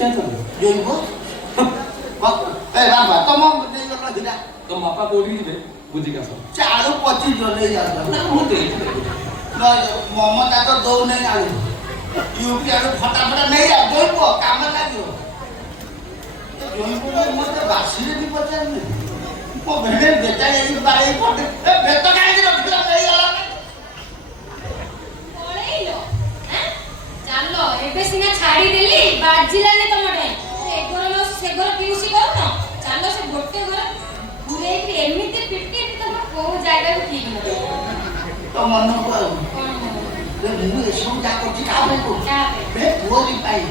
Change କରିବ ଜୋଇବ ଏ ବାବା ତମ ନେଇଗଲ ଦିଟା ତମ ବାପା କୋଉଠିକି ଯିବେ ବୁଝିକି ଆସ ଚାଳୁ 25 ନେଇ ଯାଉଛ ମୁଁ ଦେଇଛି ମମତା ତ ଦଉନେଇ ଆଳୁ ୟୁପି ଆଳୁ ଫଟାଫଟା ନେଇ ଯାଅ ଜୋଇବ କାମ ଲାଗିବ ଜୋଇବ ମତେ ବାସିରେ ବି ପଚାରୁନି ମୋ ଭେଣେ ବେଟା ଯାଇକି ବାড়େଇ ପଟେ ଏ ବେତ କାହିଁକି ରଖିଲା ନେଇଗଲା ପଳେଇଲ ଚାଲ ଏବେ ସିନା ଛାଡ଼ିଦେଲି ବାଜିଲାନି ତମ ଟାଇମ୍ ଏ ଘର ମାଉସୀ ସେ ଘର ପିଉସି କରୁନ ଚାଲ ସେ ଗୋଟେ ଘର ପୁରେଇକି ଏମିତି ପିଟି ତମ କୋଉ ଜାଗାକୁ ଠିକ ନବ ତ ମନକୁ ଆଉ ମୁଁ ଏସବୁ ଯା କରୁଛି କାହା ପାଇଁ କରୁଛି ପୁଅରି ପାଇଁ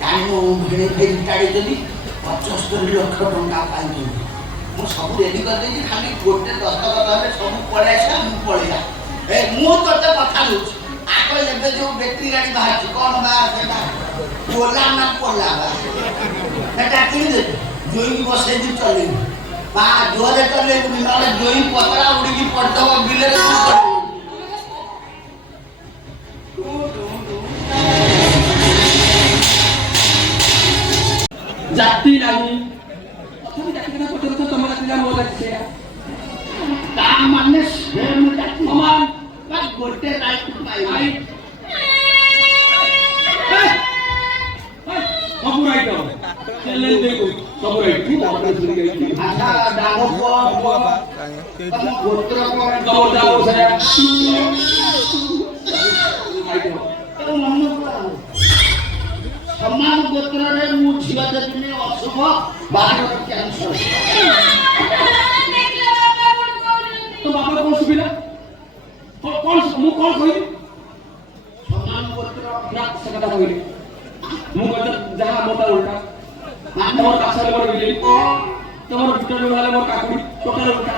କାହିଁ ମୁଁ ଭିଣେଇ ଫେରି କାଢ଼ିଦେଲି 75 ଲକ୍ଷ ଟଙ୍କା ପାଇଦେଲି ମୁଁ ସବୁ ରେଡି କରିଦେଇଛି ଖାଲି ଗୋଟେ ଦସ୍ତଖତ ହେଲେ ସବୁ ପଳେଇ ଆସିଲା ମୁଁ ପଳେଇଲା ଏ ମୁଁ ତତେ କଥା ଦଉଛି ଆଗ ଏବେ ଯୋଉ ବ୍ୟାଟେରୀ ଗାଡ଼ି ବାହାରିଛି କ'ଣ ବା ସେଟା ଓଲା ନା ପୋଲା ବା ସେଟା କିଣିଦେବି ଜୋଇକି ବସେଇକି ଚଲେଇବି ମା ଜୋରରେ ଚଲେଇବୁନି ନହେଲେ ଜୋଇ ପତଳା ଉଡ଼ିକି ପଡ଼ିଥିବ ବିଲରେ ଜାତି ନାହିଁ ତଥାପି ଜାତି କଥା ପଚାରୁଛ ତମ ଜାତି ନା ମୋ ଜାତି ସେଇଆ ତା ମାନେ ସେମ୍ ଜାତି ସମାନ ବା ଗୋଟେ ରାଇଟ୍ ପାଇବି ସବୁ ରାଇଟ୍ ହବ ଚ୍ୟାଲେଞ୍ଜ ଦେଇ କହୁଛି ସବୁ ରାଇଟ୍ ମୁଁ ବାପା ଧରିକି ଆଇଛି ଆଚ୍ଛା ଡାଙ୍ଗ ପୁଅ ତମ ଗୋତ୍ର କ'ଣ ତମ ଯାଅ ସେଇଆ ରାଇଟ୍ ହବ ସମାନ ଗୋତ୍ରରେ ମୁଁ ଝିଅ ଦେଖିନି ଅଶୁଭ ବାହାଘର କ୍ୟାନ୍ସର ତ ବାପା କ'ଣ ଶୁଭିଲା କ'ଣ ମୁଁ କ'ଣ କହିବି ସମାନ ଗୋତ୍ର ନା ସେ କଥା କହିଲି ମୁଁ କହିଲି ଯାହା ମୋଟା ଉଲ୍ଟା ତମର କାଶରେ ମୋର ବିଜେପି ତମର ପିଟା ଯୋଉ ହେଲେ ମୋର କାକୁଡ଼ି ଟୋଟାଲ ଉଲ୍ଟା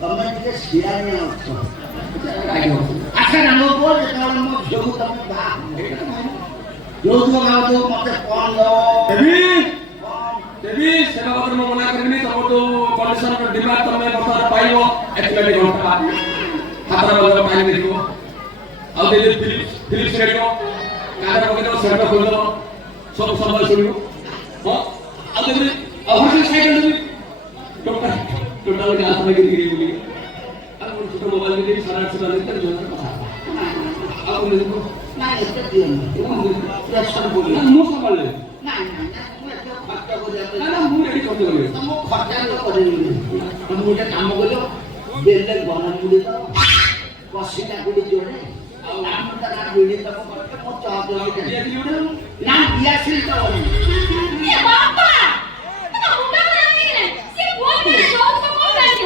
ତମେ ଟିକେ ଶିରାଣି ଅଛ ଆଚ୍ଛା ଡାଙ୍ଗ ପୁଅ ଯେତେବେଳେ ମୋ ଝିଅକୁ ତମେ ବାହା ଯୋଉଦିନ ଭାବୁଥିବ ମତେ କ'ଣ ଦେବି ସେଟା କଥା ମୁଁ ମନା କରିବିନି ତମର ଯୋଉ କଣ୍ଡିସନ ଡିମାଣ୍ଡ ତମେ ବର୍ତ୍ତମାନ ପାଇବ ଏଥିପାଇଁ ଘଣ୍ଟା ହାତର ବଦଳ ପାଣି ଦେଖିବ ଆଉ ଫିଲିପ୍ସ ରେଡ଼ିଓ କାନରେ ପକେଇଦେବ ସେଟା ଖୋଲିଦେବ ସବୁ ସମୟ ଶୁଣିବ ହଁ ଆଉ ଦେବି ଆଉ ହର୍ଷି ସାଇକେଲ ଦେବି ଟୋଟାଲ ଗ୍ଲାସ ଲାଗି ଗିରି ବୁଲି ଆଉ ଛୋଟ ମୋବାଇଲ ଦେବି 850 ଟଙ୍କା ଦେବି ତାର କଥା ଆଉ ଦେବି ନା ଏତେ ଦିଅନି ପ୍ରେସର ବୋଲି ମୁଁ ସକାଳେ ନା ମୁଁ ଏତେ ଖର୍ଚ୍ଚ କରିବା ନା ମୁଁ ରେଡ଼ି ଖର୍ଚ୍ଚ କରିବି ମୁଁ ଖର୍ଚ୍ଚ ତ କରିବିନି ତମେ ଗୋଟେ କାମ କରିବ ବେଲେ ଗରମ ମୁଡ଼ି ତ କଷିଟା ଗୁଡ଼ି ଯୋଡ଼େ ଆଉ ଆମଟା ନା ବିଡ଼ି ତମ କରିତେ ମୁଁ ଚହ ନା ଦିଆସିଲ ତ ଏ ବାପା ତମ ମୁଣ୍ଡ ଖରାପ ହେଇଗଲା ସେ ପୁଅ ପିଲା ଯୋଉ ତ କୋଉ ରାଜି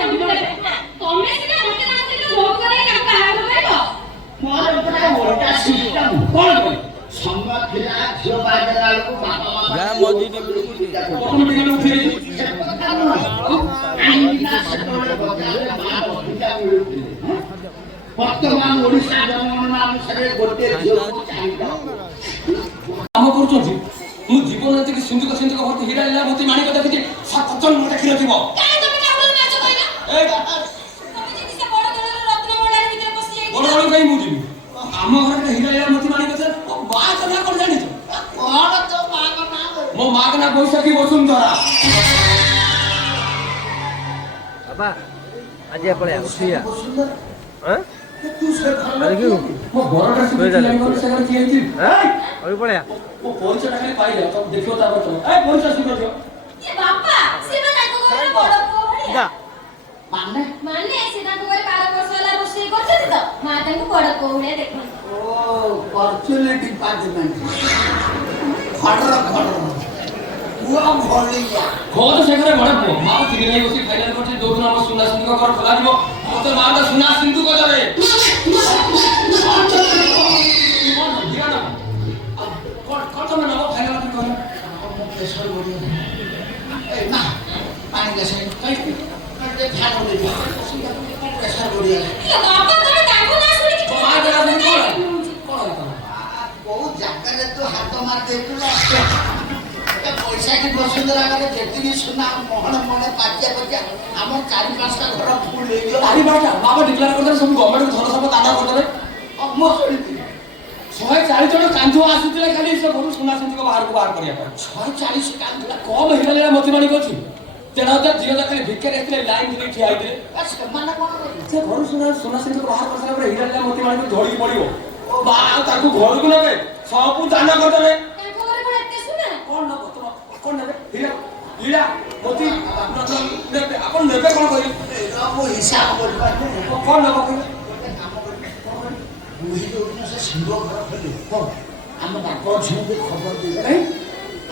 ତମେ ସିନା ମତେ ରାଜିଲେ ଭୋଗ କରି କାମ ହାତ କରିବ ମୋର ପୁରା ଓଲଟା ସିଷ୍ଟମ କ'ଣ କରେ ସମୟ ଥିଲା ଝିଅ ବାହାଘର ବେଳକୁ ବାପା ମା ଗାଁ ମଝିରେ ପ୍ରଥମ ଦିନ ଉଠେଇ ବର୍ତ୍ତମାନ ଓଡ଼ିଶା ଜନଗଣନା ଅନୁସାରେ ଗୋଟେ ଝିଅକୁ ଚାହିଦା କାମ କରୁଛନ୍ତି ମୁଁ ଜୀବନ ଯେତିକି ସିନ୍ଧୁକ ଭର୍ତ୍ତି ହୀରା ଲୀଳା ଭର୍ତ୍ତି ମାଣିକ ଦେଖିଛି 7 ମତେ କ୍ଷୀର ଥିବ କାଇଁ ତମେ କାବୁଲ ନାଚ କହିଲ ଏ ତମେ ଯଦି ସେ ବଡ଼ ଦଳର ରତ୍ନ ମଣ୍ଡାର ଭିତରେ ପଶି ଯାଇଥିଲ ବଡ଼ ବଡ଼ କାଇଁ ମୁଁ ଯିବି ଆମ ଘରେ ଗୋଟେ ହୀରା ଲୀଳା ଭର୍ତ୍ତି ମାଣିକ ଅଛି ମା କଥା କ'ଣ ଜାଣିଛ କ'ଣ ତ ମାଙ୍କ ନାଁ ମୋ ମା କା ନାଁ ବୈଶାଖୀ ବସୁନ୍ଧରା ବାପା ଆଜି ପଳେଆ ଉଠିଆ ହଁ ତୁ ସେ ଆରେ କି ମୋ ଘରଟା ସେ କିଏ ହେଇଛି ଅବି ପଳେଆ ମୋ ପଇସାଟା ଖାଲି ପାଇଯାଅ ତମେ ଦେଖିବ ତାପରେ ତମେ ଏ ପଇସା ସ୍ୱୀକାର ଏ ବାପା ସେ ବା ତାଙ୍କ ଘରର ବଡ଼ ପୁଅ ଭଳିଆ ମାନେ ମାନେ ସେ ତାଙ୍କ ଘରେ 12 ବର୍ଷ ହେଲା ରୋଷେଇ କରୁଛନ୍ତି ତ ମା ତାଙ୍କୁ ବଡ଼ ପୁଅ ଭଳିଆ ଦେଖନ୍ତି ଓ ପର୍ଚୁନି ଡିପାର୍ଟମେଣ୍ଟ ଖଡର ପୁଅ ଭଳିଆ ଖୋଦ ସେ ଘରେ ବଡ଼ ପୁଅ ମା ତିନି ଭାଇ ବସି ଫାଇନାଲ କରିଛି ଯୋଉଦିନ ଆମ ସୁନା ସିନ୍ଧୁକ ଘର ଖୋଲାଯିବ ମତେ ମା ଟା ସୁନା ସିନ୍ଧୁକ ଦେବେ କ'ଣ ତମେ ନେବ ଫାଇନାଲ କରି ପ୍ରେସର ବଢ଼ିବ ନା ପାଣି ଗ୍ଲାସ କାହିଁକି ଧ୍ୟାନ ଦେବି ପ୍ରେସର ବଢ଼ିଗଲା ଏ ବାପା ତମେ ତାଙ୍କ ନାଁ ଶୁଣିକି ମା ଦେଲା କ'ଣ କୋଉ ଜାଗାରେ ତୁ ହାତ ମାରି ଦେଇଥିଲୁ ପଇସା କି ବସୁନ୍ଧରା ଘରେ ଯେତିକି ସୁନା ମହଣ ପାଚିଆ ଆମ 4-5ଟା ଘର ଫୁଲ ହେଇଗଲା ଚାରି ପାଞ୍ଚଟା ବାବା ଡିକ୍ଲାର କରିଦେଲେ ସବୁ ଗଭର୍ଣ୍ଣମେଣ୍ଟ ଧନ ସବୁ ଦାଦା କରିଦେବେ ମୁଁ ଶୁଣିଥିଲି 140 ଜଣ କାନ୍ଧୁଆ ଆସୁଥିଲେ ଖାଲି ସେ ଘରୁ ସୁନା ସିନ୍ଦୁକ ବାହାରକୁ ବାହାର କରିବା ପାଇଁ। 140 କାନ୍ଦୁଲା କମ ହିରାଳିଆ ମୋତି ମାଣିକ ଅଛି। 13,000 ଝିଅ ଖାଲି ଭିକାରୀ ଆସିଥିଲେ ଲାଇନ ଧରି ଠିଆ ହେଇଥିଲେ। ସେମାନେ କଣ କରିବେ? ସେ ଘରୁ ସୁନା ସିନ୍ଦୁକ ବାହାର କରିସାରିଲା ପରେ ହିରାଳିଆ ମୋତି ମାଣିକ ଧରିକି ପଡିବ। ବା ତାକୁ ଘରକୁ ନେବେ ସବୁ ଦାନ କରିଦେବେ। ତାଙ୍କ ଘରେ କଣ ଏତେ ସୁନା? କଣ ନବ ତମ କଣ ନେବେ? ହୀରା ମୋତି ନେବେ। ଆପଣ ନେବେ କଣ କରିବେ? ମୁଁ ହିସାବ କରିପାରିବି। କଣ ନେବ କହିଲେ? କାମ କରିବି ବୁଢୀ ଯୋଉଦିନ ସେ ସିଂହ ଘର ଖୋଲି ଆମ ବାପ ଝିଅଙ୍କୁ ଖବର ଦେବେ ନାହିଁ।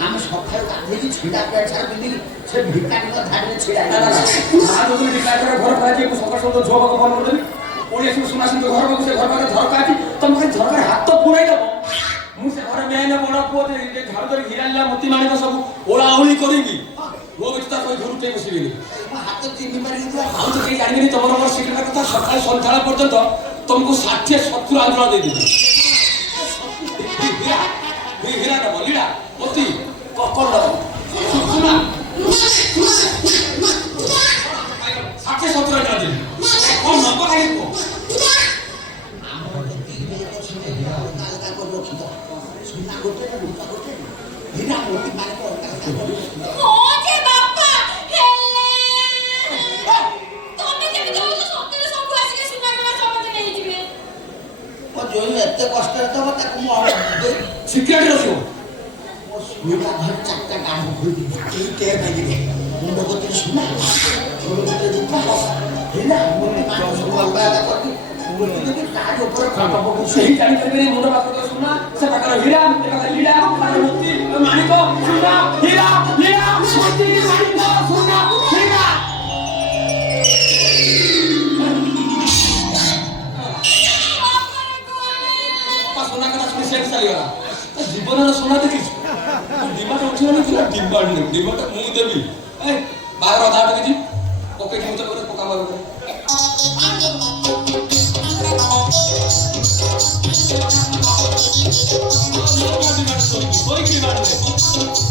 ଆମେ ସକାଳୁ ଗାଧେଇକି ଛିଣ୍ଡା ପ୍ୟାଣ୍ଟ ସାର୍ଟ ପିନ୍ଧିକି ସେ ଭିକାରୀଙ୍କ ଧାଡ଼ିରେ ଛିଡ଼ା ଘର କରାଯିବ ସକାଳ ସକାଳ ଝୁଅକୁ ଫୋନ କରିଦେବି। ପୁଣି ଆସିବୁ ସୁନା ସିନ୍ଦୁକ ଘର ପାଖକୁ। ସେ ଘର ପାଖରେ ଝରକା ଅଛି। ତମେ ଖାଲି ଝରକାରେ ହାତ ପୁରାଇ ଦବ। ମୁଁ ସେ ଘରେ ମେନ ବଡ଼ ପୁଅ ଝାଡୁ ଧରି ହିରାଳିଆ ମୋତି ମାଣିକ ସବୁ ଓଳାଓଳି କରିବି। ମୋ ବ୍ୟତୀତ କହି ଘରୁ ଟିକେ ବସିବିନି। ମୋ ହାତ ଚିହ୍ନି ପାରିବି। ଆଉ ତ କେହି ଜାଣିବିନି ତମର ମୋର ଶିଖିବା କଥା। ସକାଳେ ସନ୍ଧ୍ୟାବେଳ ପର୍ଯ୍ୟନ୍ତ ତମକୁ 60-70 ଆନ୍ଦୋଳନ ଦେଇଦେବି। ହୀରା ଦେବ ହୀରା ମୋତି କଣ ଦେବ ସୁନା 60-70 ଆନ୍ଦୋଳନ ଦେବି। କଣ ନବ ଖାଲି କୁହ। ସୁନା ଗୋଟେ ରୂପା ଗୋଟେ ହୀରା ମୋତି ମାରିକ ହଁ ଯେ ବାପା ହେଲେ ତମେ ଯେମିତି କହୁଛ ସତରେ ସବୁ ଆସିଲେ ସୁନା ଗହଣା ସମସ୍ତେ ନେଇଯିବେ। ମୋ ଯୋଉ ଏତେ କଷ୍ଟରେ ଦବ ତାକୁ ମୁଁ ସିକ୍ରେଟ ରଖିବ। ମୋ ଶୋଇଲା ଘରେ 4ଟା ଗାଢ଼ ଖୋଲିଦେବି। କେହି ଟେର ପାଇଯିବେ। ମୁଣ୍ଡ କତିରେ ସୁନା ଗୋଡ଼ କତିରେ ରୂପା ହୀରା ମୋତି ମାରିକ ସବୁ ଅଲଗା ଅଲଗା କରିକି ତାରି ଉପରେ ଖଟ ପକଉଛି। ସେହି ଜାଣିପାରିବେନି ମୁଣ୍ଡ ପାଖରେ ସୁନା ସେ ପାଖରେ ହୀରା ଏ ପାଖରେ ହୀରା ପାଖରେ ମୋତି ମାଣିକ ସୁନା ହୀରା ହୀରା ମୋତି ମାଣିକ ସୁନା ହୀରା। ସୁନା କଥା ଶୁଣି ସେଠି ଚାଲିଗଲା। ଜୀବନର ସୁନା ଦେଖିଛୁ? ଡିମାଟ ଉଠିବନି ଥିଲା ଡିମାଟ ନେବି। ଡିମାଟ ମୁଁ ଦେବି। ବାହାର ଅଧା ଦେଖିଛି ପକେଇକି ମୁଁ ତ ପକା ମାରୁ Soy